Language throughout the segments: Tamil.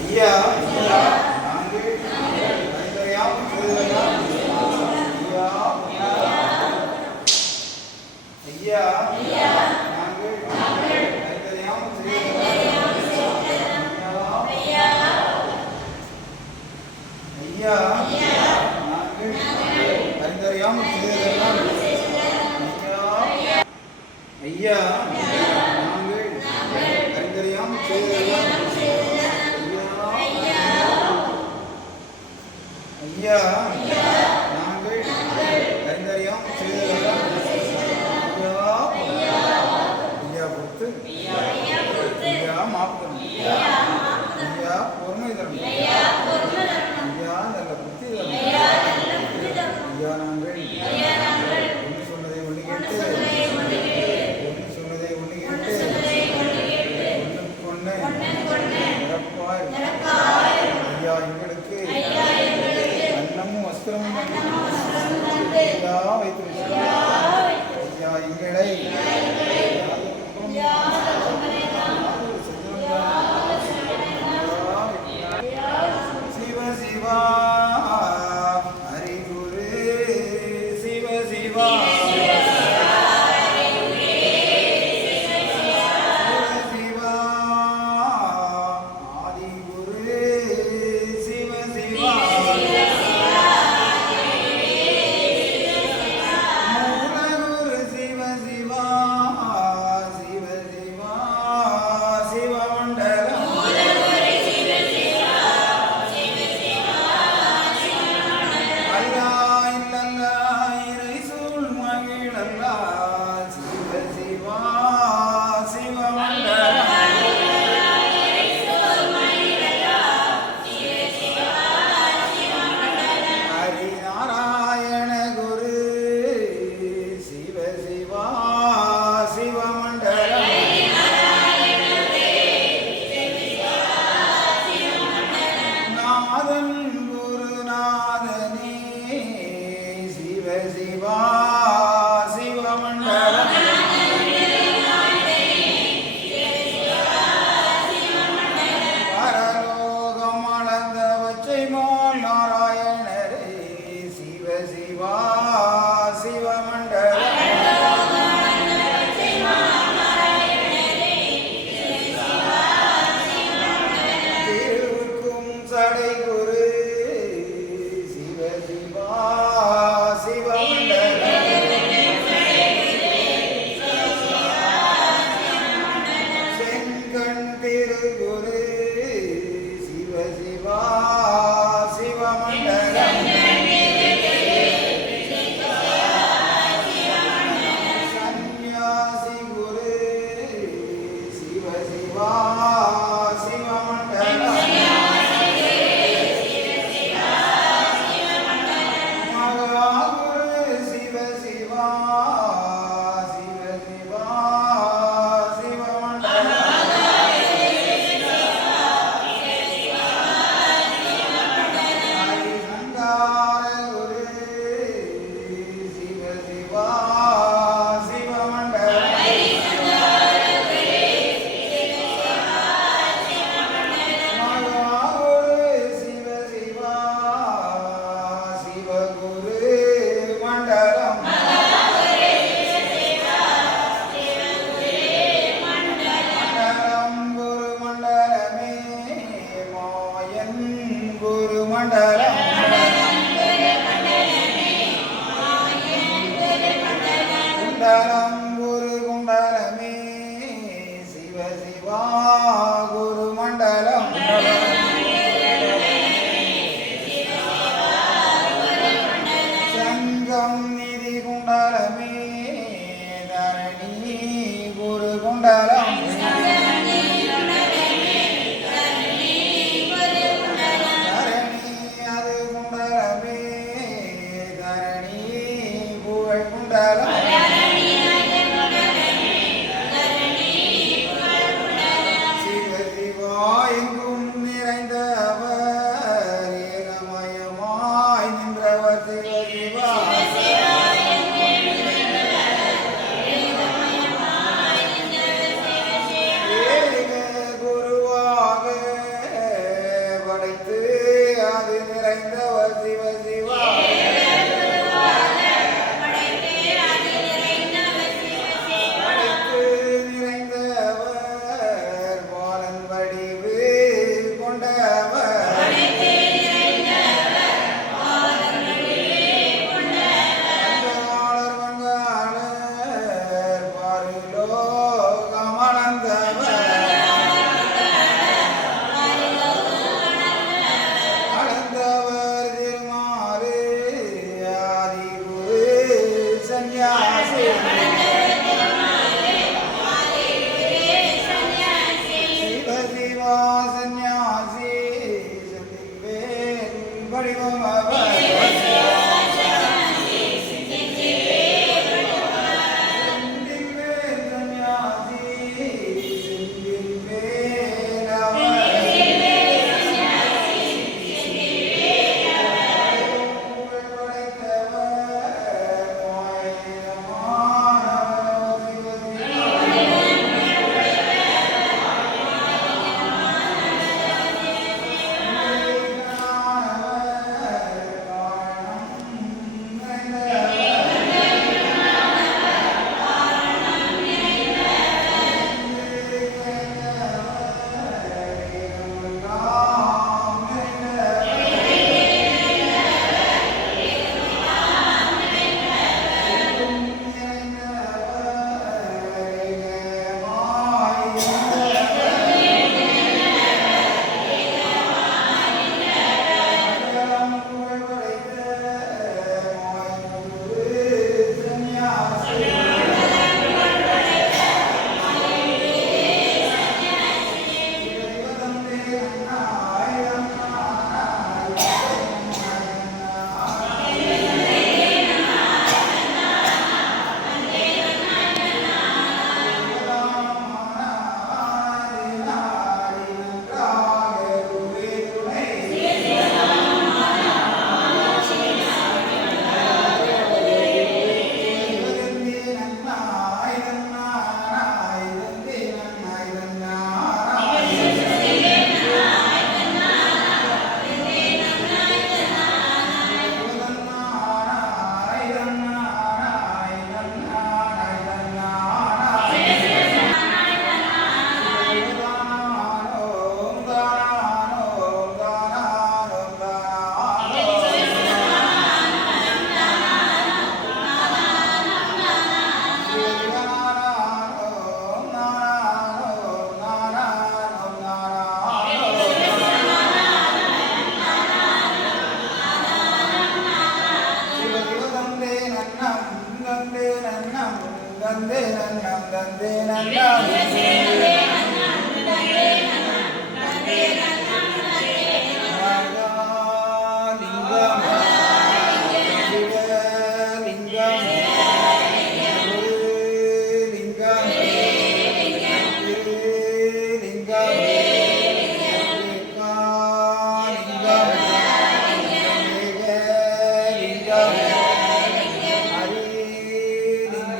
ஐயா நாங்கள் கைதறியாம் திருதறியாம் ஐயா ஐயா நாங்கள் கைதறியாம் ஐயா நாங்கள் கைதறியாம் திருதறியாம் ஐயா நாங்கள் கைதறியாம் திருதறியாம் ஐயா நாங்கள் கரிந்தறியாம் ஐயா பொறுத்து ஐயா மாப்பம் ஐயா பொறுமை தரணும் சிவா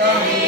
Amen.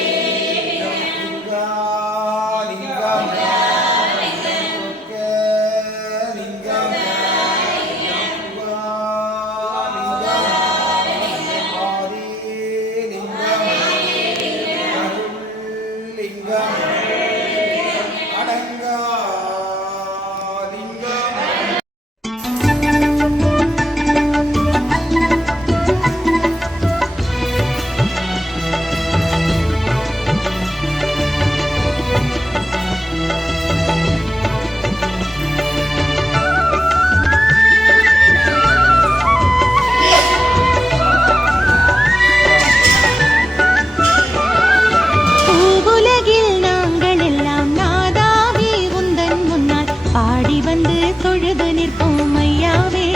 வந்து தொழுது நிற்போம் ஐயாவே.